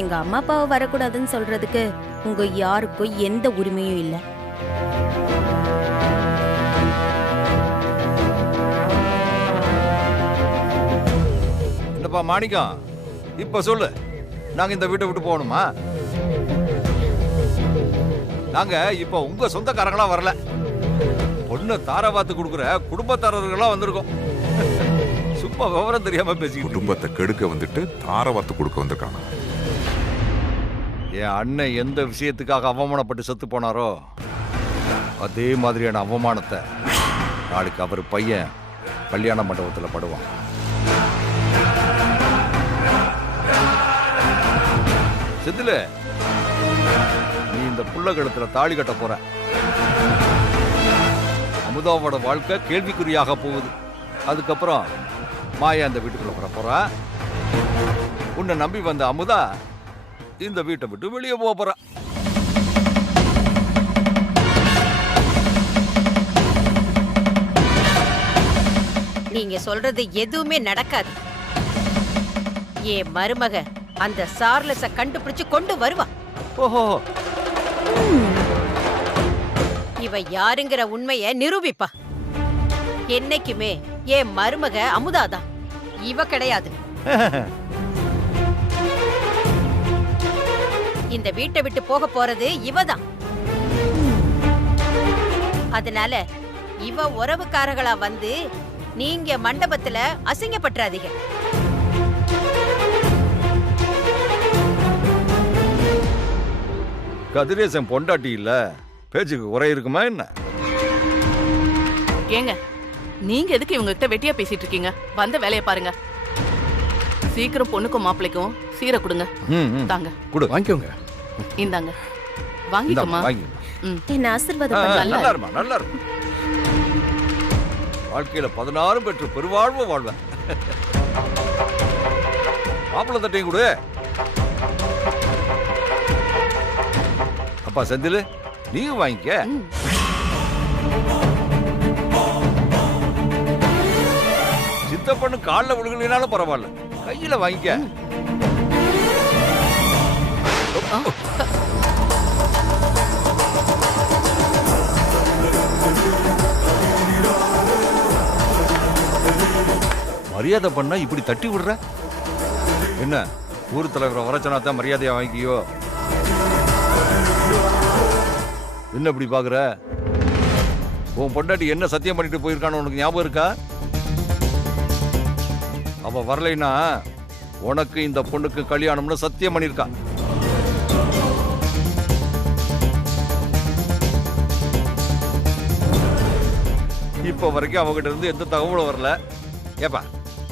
எங்க அம்மா அப்பாவை வரக்கூடாதுன்னு சொல்றதுக்கு உங்க யாருக்கும் எந்த உரிமையும் இல்லை. என்னப்பா மாணிக்கம், இப்ப சொல்லு, நாங்க இந்த வீட்டை விட்டு போகணுமா? நாங்க இப்ப உங்க சொந்தக்காரங்களா வரல, பொண்ணு தாராபாத்து கொடுக்குற குடும்பத்தாரர்களா வந்திருக்கோம். சும்மா விவரம் தெரியாம பேசி குடும்பத்தை கெடுக்க வந்துட்டு தாரவாத்து கொடுக்க வந்திருக்காங்க. என் அண்ணன் எந்த விஷயத்துக்காக அவமானப்பட்டு செத்து போனாரோ அதே மாதிரியான அவமானத்தை நாளைக்கு அவர் பையன் கல்யாண மண்டபத்தில் படுவான். செந்தில, நீ இந்த புள்ள கழுத்துல தாலி கட்ட போற. அமுதாவோட வாழ்க்கை கேள்விக்குறியாக போகுது. அதுக்கப்புறம் மாயா இந்த வீட்டுக்குள்ள வர போறா. உன்னை நம்பி வந்த அமுதா இந்த வீட்டை விட்டு வெளியே போக போறா. நீங்க சொல்றது எதுவுமே நடக்காது. என் மருமக அந்த சார்லஸ கண்டுபிடிச்சு கொண்டு வருவா. ஓஹோ, இவ யாருங்கிற உண்மைய நிரூபிப்பா. என்னைக்குமே என் மருமக அமுதாதான், இவ கிடையாது. இந்த வீட்டை விட்டு போக போறது இவதான். அதனால இவ உறவுக்காரங்களா வந்து நீங்க மண்டபத்துல அசிங்கப்பட்டுறாதீங்க. கதிரேசன் பொண்டாட்டி இல்ல, பேச்சுக்கு குறை இருக்குமா என்ன? ஏங்க, நீங்க எதுக்கு இவங்க கிட்ட வெட்டியா பேசிட்டு இருக்கீங்க? வந்த வேலையை பாருங்க. சீக்கிரம் பொண்ணுக்கும் மாப்பிள்ளைக்கும் சீரை கொடுங்க. தாங்க, குடு, வாங்கிக்கோங்க. இந்தாங்க, வாங்கிக்கோமா. என்ன ஆசீர்வாதம் பண்ணலாம். நல்லா இருமா, நல்லா இருக்கும். வாழ்க்கையில 16 பெற்று பெருவாழ்வு வாழ்வேன். மாப்பிள்ளை தட்டையும் கொடு. அப்பா செந்தில், நீயும் வாங்கிக்க. சித்தப்பண்ணு காலில் விழுகலினாலும் பரவாயில்ல, கையில வாங்கிக்க. மரியாதை பண்ணா இப்படி தட்டி விடுற என்ன? ஊர் தலைவரை வரச்சனா தான் மரியாதையா வாங்கிக்கியோ? என்ன இப்படி பாக்குற? உன் பொண்டாட்டி என்ன சத்தியம் பண்ணிட்டு போயிருக்கான்னு உனக்கு ஞாபகம் இருக்கா? அவ வரலைன்னா உனக்கு இந்த பொண்ணுக்கு கல்யாணம்னு சத்தியம் பண்ணிருக்கா. இப்ப வரைக்கும் அவகிட்ட இருந்து எந்த தகவலும் வரல. ஏப்பா,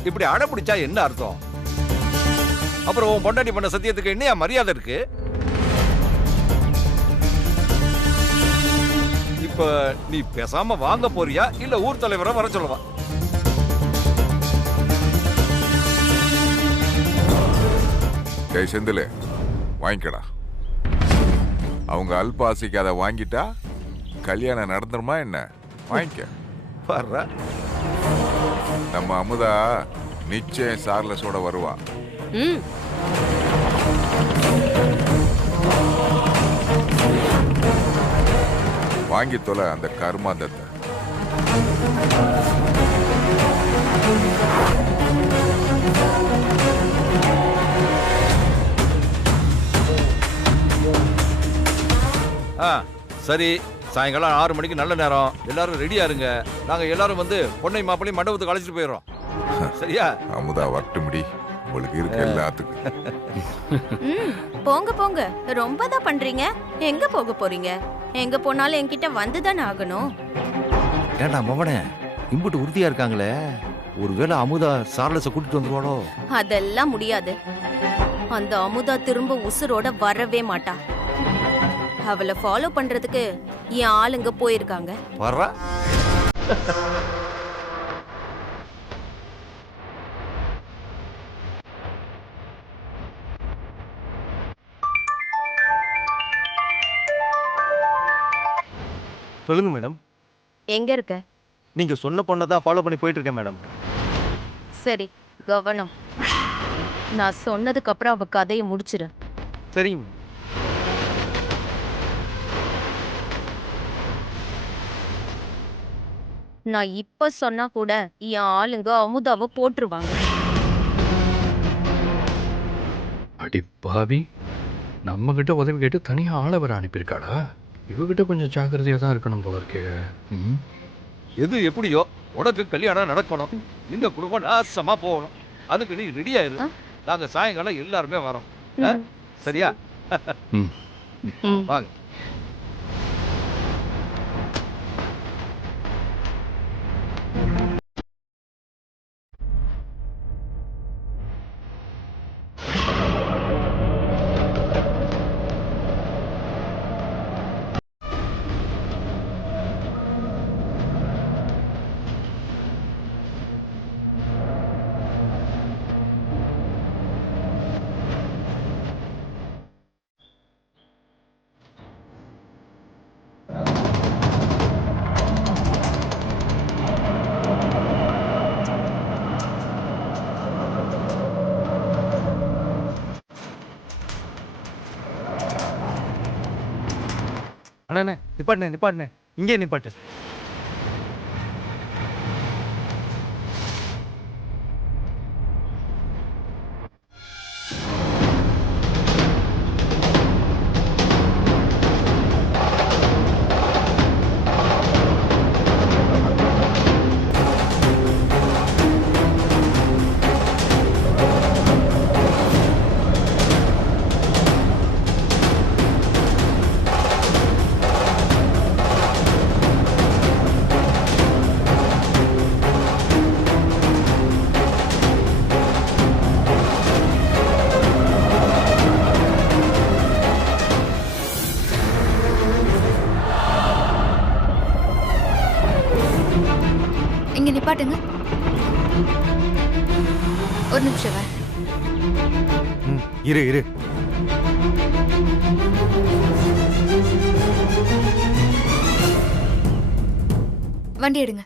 இப்படி அடம்பிடிச்சா என்ன அர்த்தம்? அப்புறம் உன் பொண்டாட்டி பண்ண சத்தியத்துக்கு என்னையா மரியாதை இருக்கு? இப்ப நீ பேசாம வாங்க போறியா இல்ல ஊர் தலைவரை வர சொல்லவா? செந்தில், வாங்கிக்கடா. அவங்க அல்ப ஆசைக்கு அதை வாங்கிட்டா கல்யாணம் நடந்துருமா என்ன? வாங்கிக்க. வர்ற நம்ம அமுதா நிச்சயம் சார்லஸோட வருவா. வாங்கி தொலை அந்த கர்மாந்தத்தை. சரி, சாயங்காலம் 6 மணிக்கு நல்ல நேரம். எல்லாரும் ரெடியா இருங்க. நாங்க எல்லாரும் வந்து பொண்ணை மாப்பிள்ளையும் மண்டபத்துக்கு அழைச்சிட்டு போயிடுறோம். சரியா? அமுதா வரட்டும்டி, உங்களுக்கு இருக்க எல்லாத்துக்கும். போங்க போங்க, ரொம்ப தான் பண்றீங்க. எங்க போக போறீங்க? எங்க போனாலும் என்கிட்ட வந்துதானே ஆகணும். ஏண்டா மவனே, இம்புட்டு உறுதியா இருக்காங்களே, ஒருவேளை அமுதா சார்லஸ கூட்டிட்டு வந்துருவாளோ? அதெல்லாம் முடியாது. அந்த அமுதா திரும்ப உசுரோட வரவே மாட்டா. அவளை ஃபாலோ பண்றதுக்கு என் ஆளுங்க போயிருக்காங்க. வர்றா. சொல்லுங்க மேடம். எங்க இருக்க? நீங்க சொன்ன பொண்ணை தான் ஃபாலோ பண்ணி போயிட்டு இருக்கேன் மேடம். சரி, கவனம். நான் சொன்னதுக்கு அப்புறம் அவ கதையை முடிச்சிரு. சரிங்க. நான் இப்ப சொன்னா கூட என் ஆளுங்க அமுதாவை போட்டுருவாங்க. அடி பாவி, நம்ம கிட்ட உதவி கேட்டு தனியா ஆளை வர அனுப்பியிருக்காளா? இவகிட்ட கொஞ்சம் ஜாக்கிரதையா தான் இருக்கணும் போல இருக்கே. எது எப்படியோ உனக்கு கல்யாணம் நடக்கணும், இந்த குடும்பம் நாசமா போகணும். அதுக்கு நீ ரெடி ஆயிரு. நாங்க சாயங்காலம் எல்லாருமே வரோம். சரியா? ம். வாங்க. அண்ணே நிப்பாட்டுண்ணே, இங்கே நிப்பாட்டு. இங்க நிப்பாட்டுங்க. ஒரு நிமிஷம் வர. இரு. வண்டி எடுங்க.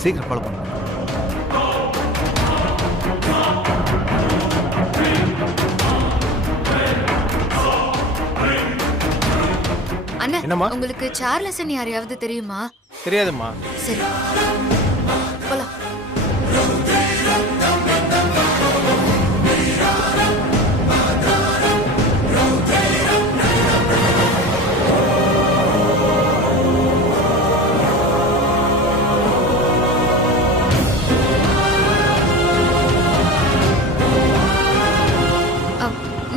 சீக்கிரம் ஃபாலோ பண்ணுங்க. அண்ணா, என்னம்மா? உங்களுக்கு சார்லசன் யாரையாவது தெரியுமா? தெரியாதும்மா. சரி, போலாம்.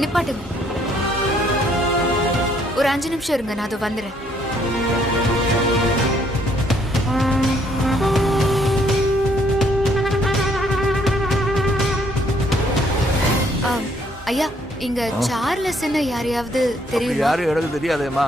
நிப்பாட்டுங்க. ஒரு 5 நிமிஷம் இருங்க, நான் அது வந்துடுறேன். ஐயா, இங்க சார்லஸ்ன்னு யாரையாவது தெரியும்? யாரும் எனக்கு தெரியாதேம்மா.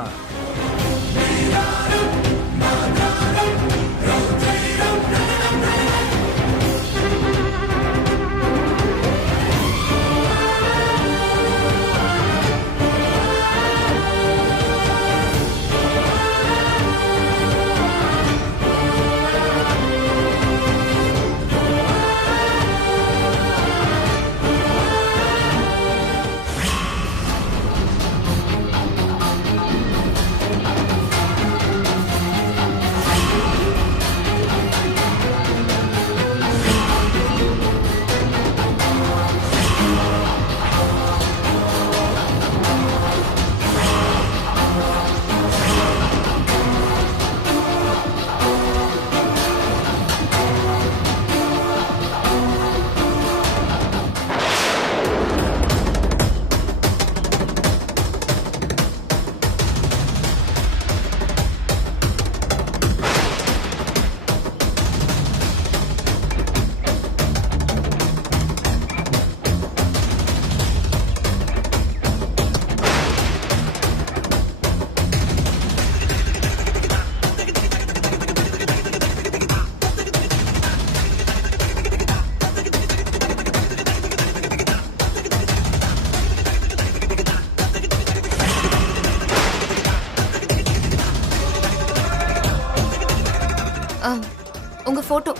உங்க போட்டோ.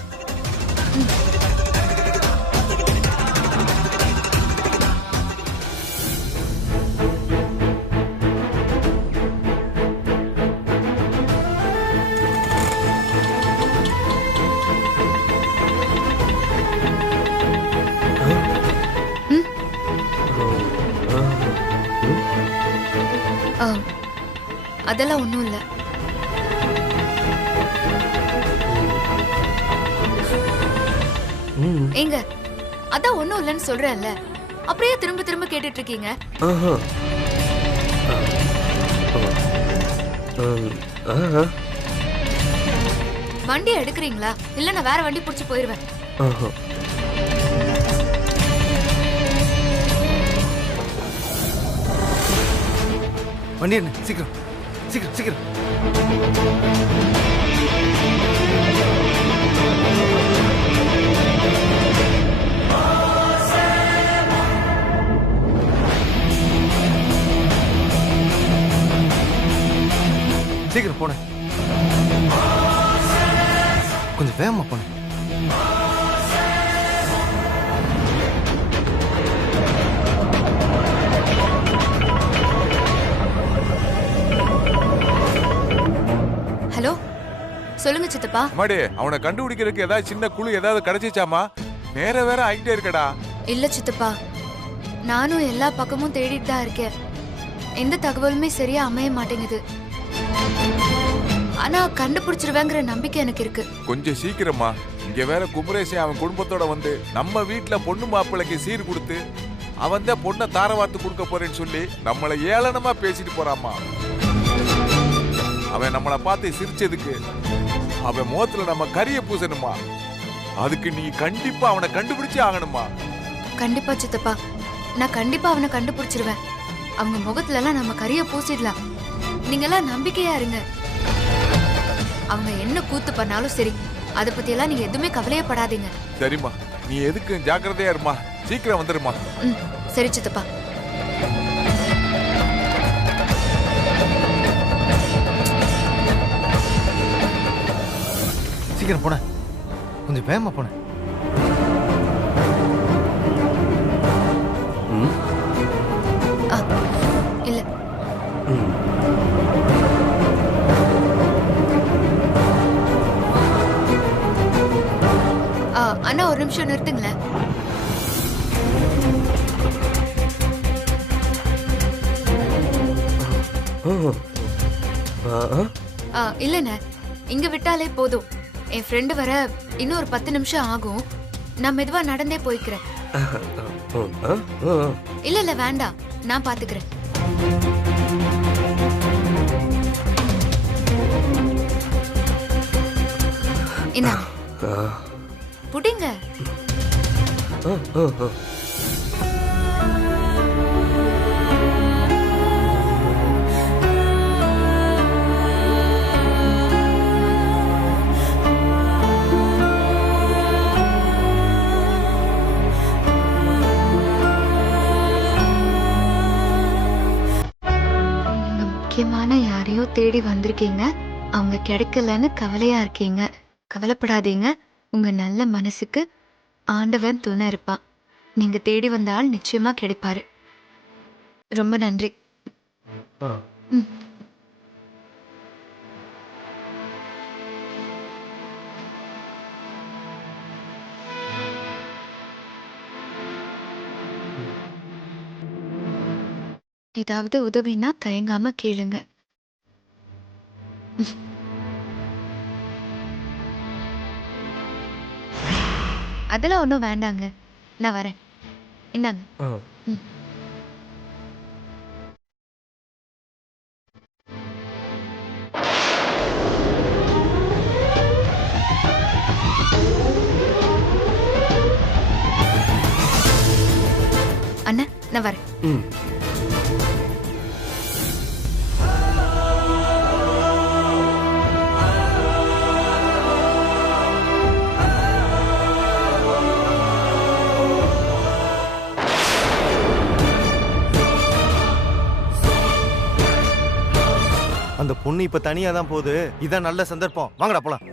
அதெல்லாம் ஒண்ணும் இல்ல. ஏங்க, அதான் ஒண்ணும் இல்லைன்னு சொல்றேன்ல, அப்படியே திரும்ப திரும்ப கேட்டுட்டு இருக்கீங்க. வண்டி எடுக்கிறீங்களா இல்ல நான் வேற வண்டி புடிச்சு போயிருவேன். வண்டி என்ன? சீக்கிரம் சீக்கிரம் சீக்கிரம். சீக்கிரம் போன. கொஞ்சம் வேகமா போன. ஹலோ, சொல்லுங்க சித்தப்பா. அம்மாடி, அவனை கண்டுபிடிக்கிறதுக்கு ஏதாவது சின்ன குழு ஏதாவது கிடைச்சிச்சாமா? வேற ஆகிட்டே இருக்கடா. இல்ல சித்தப்பா, நானும் எல்லா பக்கமும் தேடிட்டு தான் இருக்கேன். எந்த தகவலுமே சரியா அமைய மாட்டேங்குது. ஆனா கண்டுபிடிச்சிருவேங்கிற நம்பிக்கை எனக்கு இருக்கு. கொஞ்சம் சீக்கிரமா. இங்க வேற குமரேசன் அவன் குடும்பத்தோட வந்து நம்ம வீட்டுல பொண்ணு மாப்பிள்ளைக்கு சீர் கொடுத்து அவன் தான் பொண்ணை தாரவாத்து கொடுக்க போறேன்னு சொல்லி நம்மளை ஏளனமா பேசிட்டு போறாமா. அவன் நம்மளை பார்த்து சிரிச்சதுக்கு அவன் முகத்துல நம்ம கரிய பூசணுமா. அதுக்கு நீ கண்டிப்பா அவனை கண்டுபிடிச்சே ஆகணுமா. கண்டிப்பா சித்தப்பா, நான் கண்டிப்பா அவனை கண்டுபிடிச்சிருவேன். அவங்க முகத்துல எல்லாம் நம்ம கரிய பூசிடலாம். நீங்க எல்லாம் நம்பிக்கையா இருங்க. அவங்க என்ன கூத்து பண்ணாலும் சரி, அத பத்தி எல்லாம் நீங்க எதுவுமே கவலையப்படாதீங்க. சரிம்மா, நீ எதுக்கு ஜாக்கிரதையா இருமா. சீக்கிரம் வந்துருமா. சரி சித்தப்பா. சீக்கிரம் போன. கொஞ்சம் வேகமா போன. இல்ல. அண்ணா, ஒரு நிமிஷம் நிறுத்துங்களேன். இல்லண்ணே, இங்க விட்டாலே போதும். என் ஃப்ரெண்டு வர இன்னும் ஒரு 10 நிமிஷம் ஆகும். நான் மெதுவா நடந்தே போய்க்கிறேன். இல்ல வேண்டாம், நான் பாத்துக்கிறேன். என்ன புடிங்க. முக்கியமான யாரையோ தேடி வந்திருக்கீங்க. அவங்க கிடைக்கலன்னு கவலையா இருக்கீங்க. கவலைப்படாதீங்க. உங்க நல்ல மனசுக்கு ஆண்டவன் துணை இருப்பான். நீங்க தேடி வந்த ஆள் நிச்சயமா கிடைப்பாரு. ரொம்ப நன்றி. ஏதாவது உதவினா தயங்காம கேளுங்க. அதெல்லாம் ஒன்றும் வேண்டாங்க, நான் வரேன். இந்தாங்க. அண்ணா, நான் வரேன். அந்த பொண்ணு இப்ப தனியா தான் போகுது. இதான் நல்ல சந்தர்ப்பம். வாங்கடா போலாம்.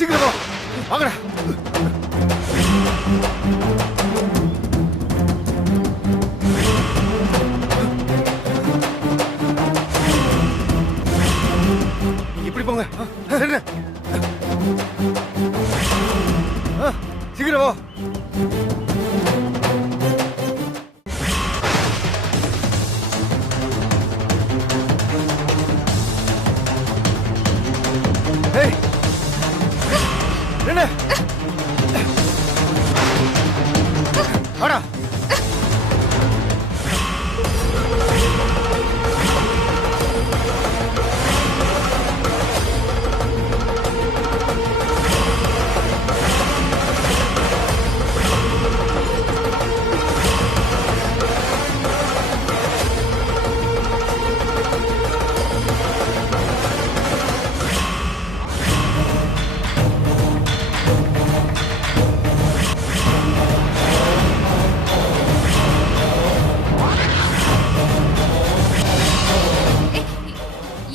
சீக்கிரம் வா. வாங்கடா. நீங்க இப்படி போங்க. என்ன? சீக்கிரம் வா. ஏய், என்ன? வாடா.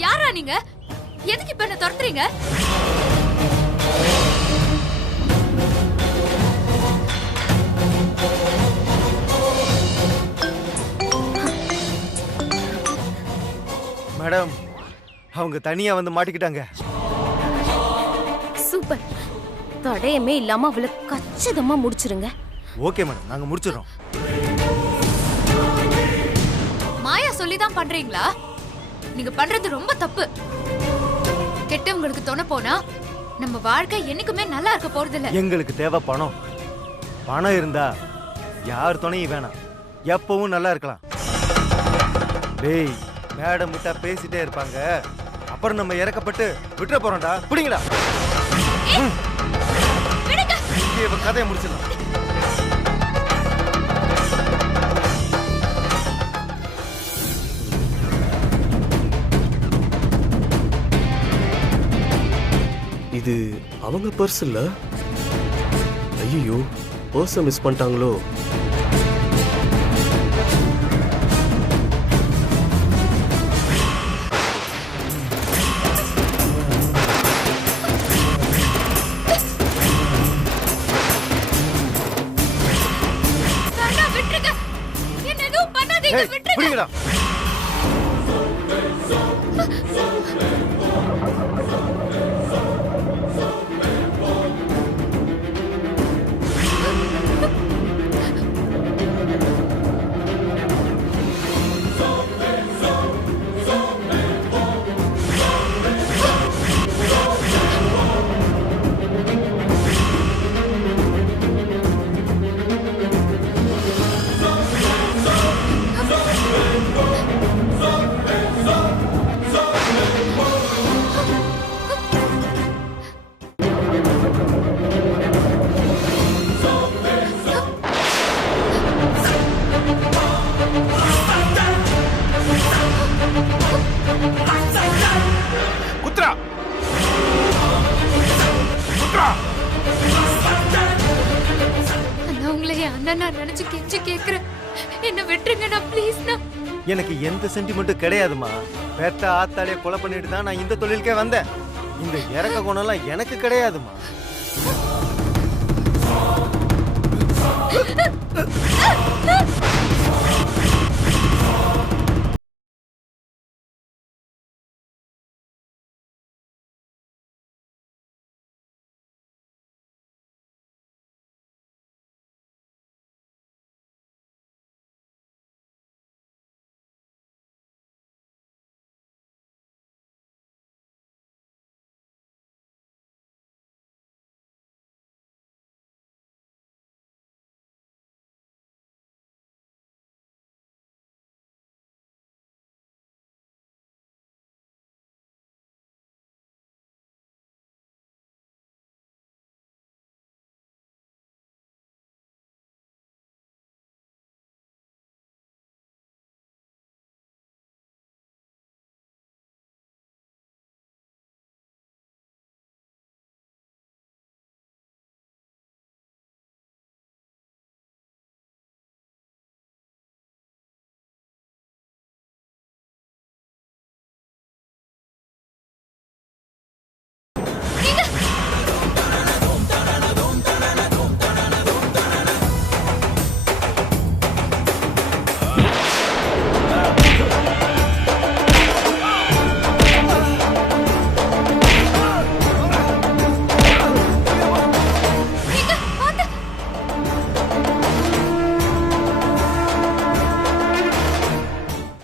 யாரா நீங்க? எதுக்கு இப்ப என்ன துரத்துறீங்க? மேடம், அவங்க தனியா வந்து மாட்டிக்கிட்டாங்க. சூப்பர். தடயமே இல்லாம அவளை கச்சிதமா முடிச்சிருங்க. ஓகே மேடம், நாங்க முடிச்சிடறோம். மாயா சொல்லிதான் பண்றீங்களா? நீங்க பண்றது ரொம்ப தப்பு. கெட்டவங்களுக்கு துணை போனா நம்ம வாழ்க்கை என்னைக்குமே நல்லா இருக்க போறது இல்ல. எங்களுக்கு தேவை பணம். பணம் இருந்தா யார் துணையும் வேணாம், எப்பவும் நல்லா இருக்கலாம். டேய், மேடம் விட்டா பேசிட்டே இருப்பாங்க, அப்புறம் நம்ம இறக்கப்பட்டு விட்டுற போறோம்டா. புடிங்கடா. இவ கதையை முடிச்சிடலாம். இது அவங்க பர்ஸ் இல்ல? ஐயோ, பர்ஸை மிஸ் பண்ணிட்டாங்களோ? விட்டுருங்க. என்ன எதுவும் பண்ணாதீங்க. விட்டுருங்க. புடிங்கடா. நான் நினைச்சு கெஞ்சி கேக்குறேன். என்ன விட்டுருங்கண்ணா, ப்ளீஸ்ண்ணா. எனக்கு எந்த சென்டிமெண்ட்டும் கிடையாதுமா. பெத்த ஆத்தாலே கொலை பண்ணிட்டு தான் நான் இந்த தொழிலுக்கே வந்தேன். இந்த இறக்க குணம்லாம் எனக்கு கிடையாதுமா.